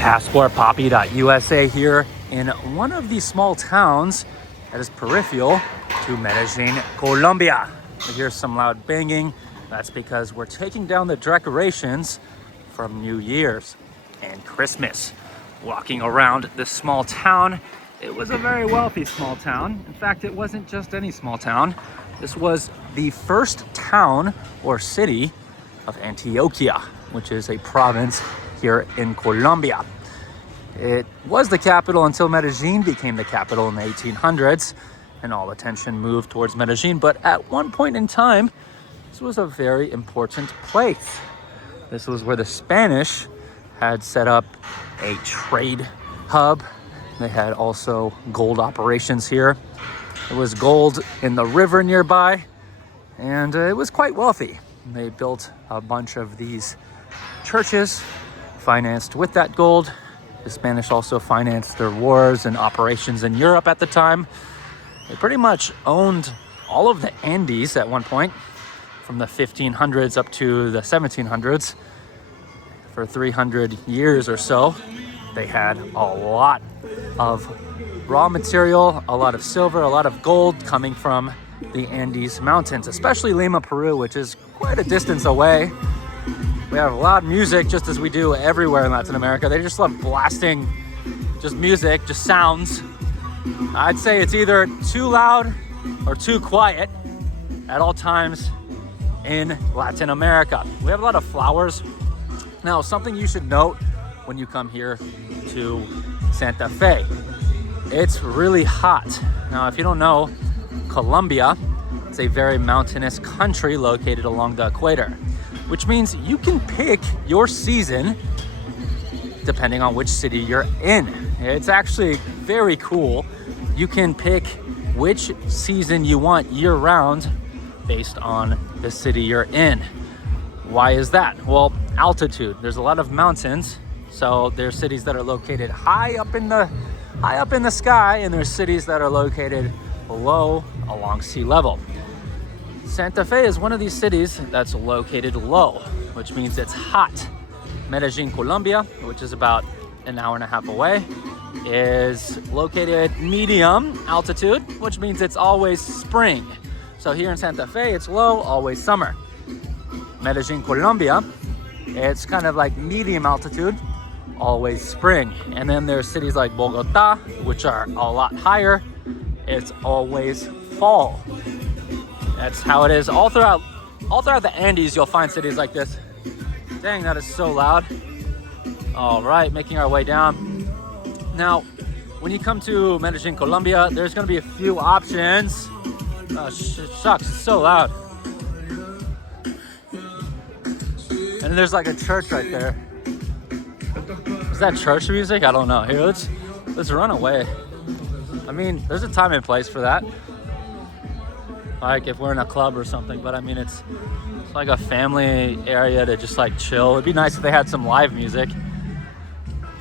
passportpoppy.usa here in one of these small towns that is peripheral to Medellin, Colombia. We hear some loud banging. That's because we're taking down the decorations from New Year's and Christmas. Walking around this small town, it was a very wealthy small town. In fact, it wasn't just any small town. This was the first town or city of Antioquia, which is a province here in Colombia. It was the capital until Medellin became the capital in the 1800s, and all attention moved towards Medellin. But at one point in time, this was a very important place. This was where the Spanish had set up a trade hub. They had also gold operations here. There was gold in the river nearby, and it was quite wealthy. They built a bunch of these churches financed with that gold. The Spanish also financed their wars and operations in Europe at the time. They pretty much owned all of the Andes at one point, from the 1500s up to the 1700s. For 300 years or so, they had a lot of raw material, a lot of silver, a lot of gold coming from the Andes Mountains, especially Lima, Peru, which is quite a distance away. We have loud music, just as we do everywhere in Latin America. They just love blasting just music, just sounds. I'd say it's either too loud or too quiet at all times in Latin America. We have a lot of flowers. Now, something you should note when you come here to Santa Fe, it's really hot. Now, if you don't know, Colombia, it's a very mountainous country located along the equator, which means you can pick your season depending on which city you're in. It's actually very cool. You can pick which season you want year-round based on the city you're in. Why is that? Well, altitude. There's a lot of mountains, so there's cities that are located high up in the sky, and there's cities that are located below along sea level. Santa Fe is one of these cities that's located low, which means it's hot. Medellin, Colombia, which is about an hour and a half away, is located medium altitude, which means it's always spring. So here in Santa Fe, it's low, always summer. Medellin, Colombia, it's kind of like medium altitude, always spring. And then there's cities like Bogota, which are a lot higher. It's always fall. That's how it is all throughout the Andes. You'll find cities like this. Dang, that is so loud. All right, making our way down. Now, when you come to Medellin, Colombia, there's gonna be a few options. Oh, shucks, it's so loud. And then there's like a church right there. Is that church music? I don't know. Here, let's run away. I mean, there's a time and place for that. Like if we're in a club or something, but I mean, it's like a family area to just like chill. It'd be nice if they had some live music.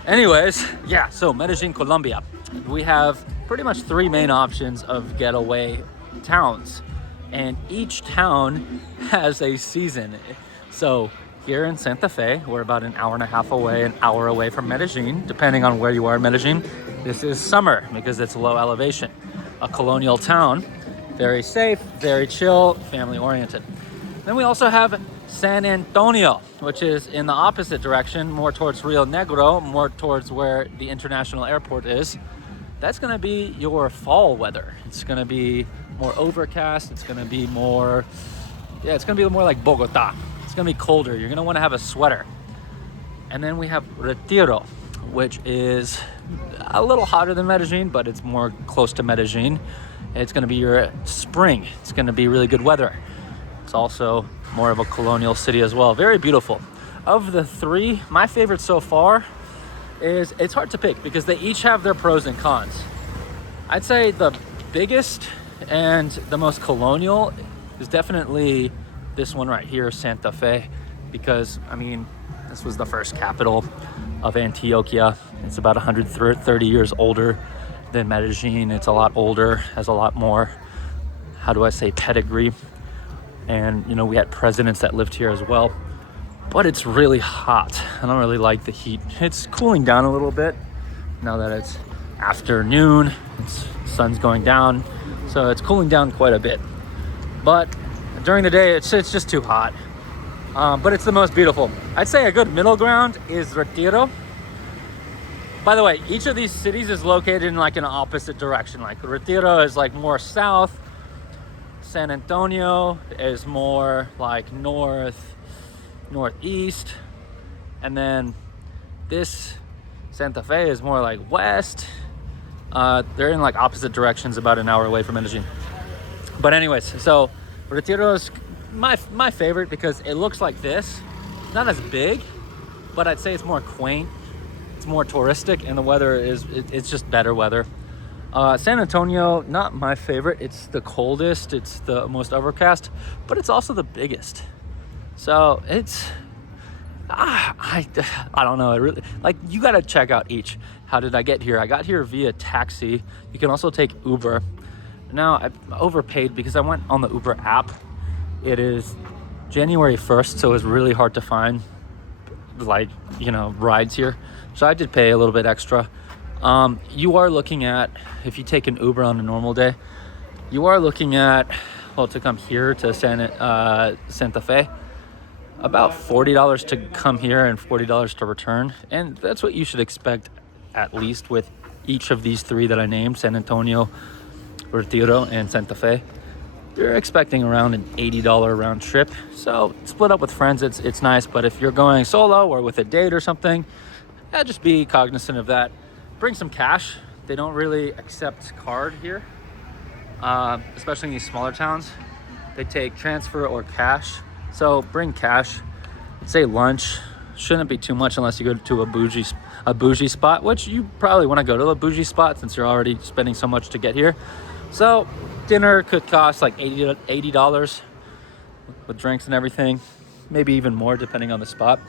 Anyways, yeah, so Medellin, Colombia. We have pretty much three main options of getaway towns, and each town has a season. So here in Santa Fe, we're about an hour and a half away, an hour away from Medellin, depending on where you are in Medellin. This is summer because it's low elevation. A colonial town, very safe, very chill, family oriented. Then we also have San Antonio, which is in the opposite direction, more towards Rio Negro, more towards where the international airport is. That's gonna be your fall weather. It's gonna be more overcast. It's gonna be more, it's gonna be more like Bogota. It's gonna be colder. You're gonna wanna have a sweater. And then we have Retiro, which is a little hotter than Medellin, but it's more close to Medellin. It's gonna be your spring. It's gonna be really good weather. It's also more of a colonial city as well. Very beautiful. Of the three, my favorite so far is, it's hard to pick because they each have their pros and cons. I'd say the biggest and the most colonial is definitely this one right here, Santa Fe, because I mean, this was the first capital of Antioquia. It's about 130 years older than Medellin. It's a lot older, has a lot more, how do I say, pedigree. And you know, we had presidents that lived here as well. but it's really hot. I don't really like the heat. It's cooling down a little bit now that it's afternoon. Sun's going down, so it's cooling down quite a bit. But during the day, it's just too hot. But it's the most beautiful. I'd say a good middle ground is Retiro. By the way, each of these cities is located in like an opposite direction. Like Retiro is like more south. San Antonio is more like northeast, and then this Santa Fe is more like west. They're in like opposite directions, about an hour away from Medellin. But anyways, so Retiro is my favorite because it looks like this. It's not as big, but I'd say it's more quaint. It's more touristic, and the weather it's just better weather. San Antonio, not my favorite. It's the coldest, it's the most overcast, but it's also the biggest. So it's, I don't know. It really, like, you gotta check out each. How did I get here? I got here via taxi. You can also take Uber. Now, I overpaid because I went on the Uber app. It is January 1st, so it's really hard to find, like, rides here. So I did pay a little bit extra. You are looking at, if you take an Uber on a normal day, you are looking at, well, to come here to Santa Fe, about $40 to come here and $40 to return. And that's what you should expect, at least with each of these three that I named, San Antonio, Retiro, and Santa Fe. You're expecting around an $80 round trip. So split up with friends, it's nice. But if you're going solo or with a date or something, just be cognizant of that. Bring some cash. They don't really accept card here, especially in these smaller towns. They take transfer or cash. So bring cash. Say lunch shouldn't be too much unless you go to a bougie spot, which you probably want to go to a bougie spot since you're already spending so much to get here. So dinner could cost like $80 with drinks and everything, maybe even more depending on the spot.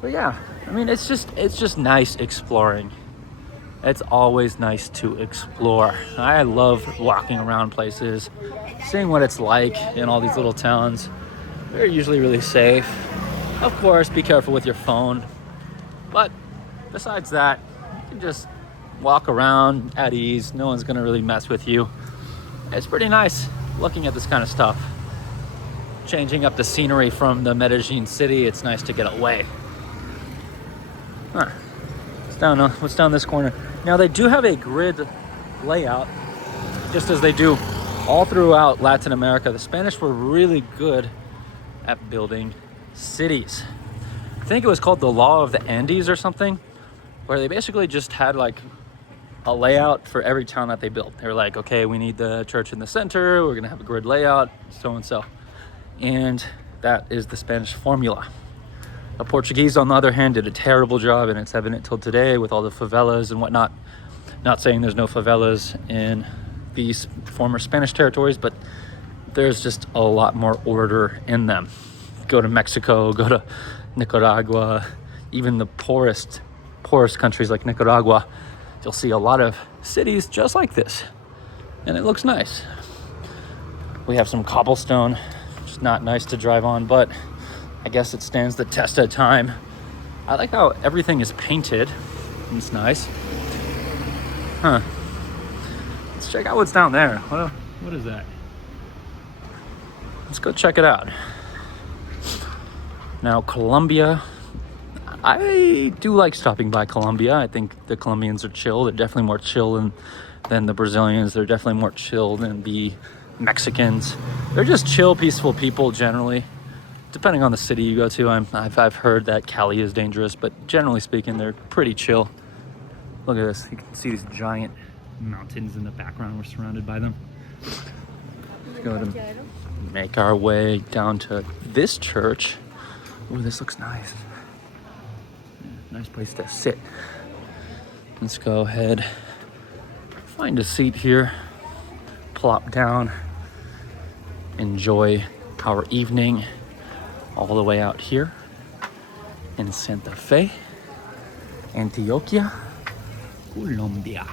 But yeah, I mean, it's just nice exploring. It's always nice to explore. I love walking around places, seeing what it's like in all these little towns. They're usually really safe. Of course, be careful with your phone. But besides that, you can just walk around at ease. No one's gonna really mess with you. It's pretty nice looking at this kind of stuff. Changing up the scenery from the Medellin city, it's nice to get away. Huh. What's down this corner? Now, they do have a grid layout, just as they do all throughout Latin America. The Spanish were really good at building cities. I think it was called the Law of the Andes or something, where they basically just had like a layout for every town that they built. They were like, okay, we need the church in the center, we're gonna have a grid layout, so and so. And that is the Spanish formula. The Portuguese, on the other hand, did a terrible job, and it's evident till today with all the favelas and whatnot. Not saying there's no favelas in these former Spanish territories, but there's just a lot more order in them. Go to Mexico, go to Nicaragua, even the poorest countries like Nicaragua, you'll see a lot of cities just like this, and it looks nice. We have some cobblestone, which is not nice to drive on, but I guess it stands the test of time. I like how everything is painted. It's nice. Huh. Let's check out what's down there. What is that? Let's go check it out. Now, Colombia. I do like stopping by Colombia. I think the Colombians are chill. They're definitely more chill than the Brazilians. They're definitely more chill than the Mexicans. They're just chill, peaceful people generally. Depending on the city you go to, I've heard that Cali is dangerous, but generally speaking, they're pretty chill. Look at this. You can see these giant mountains in the background. We're surrounded by them. Let's go to make our way down to this church. Ooh, this looks nice. Nice place to sit. Let's go ahead, find a seat here, plop down, enjoy our evening all the way out here in Santa Fe, Antioquia, Colombia.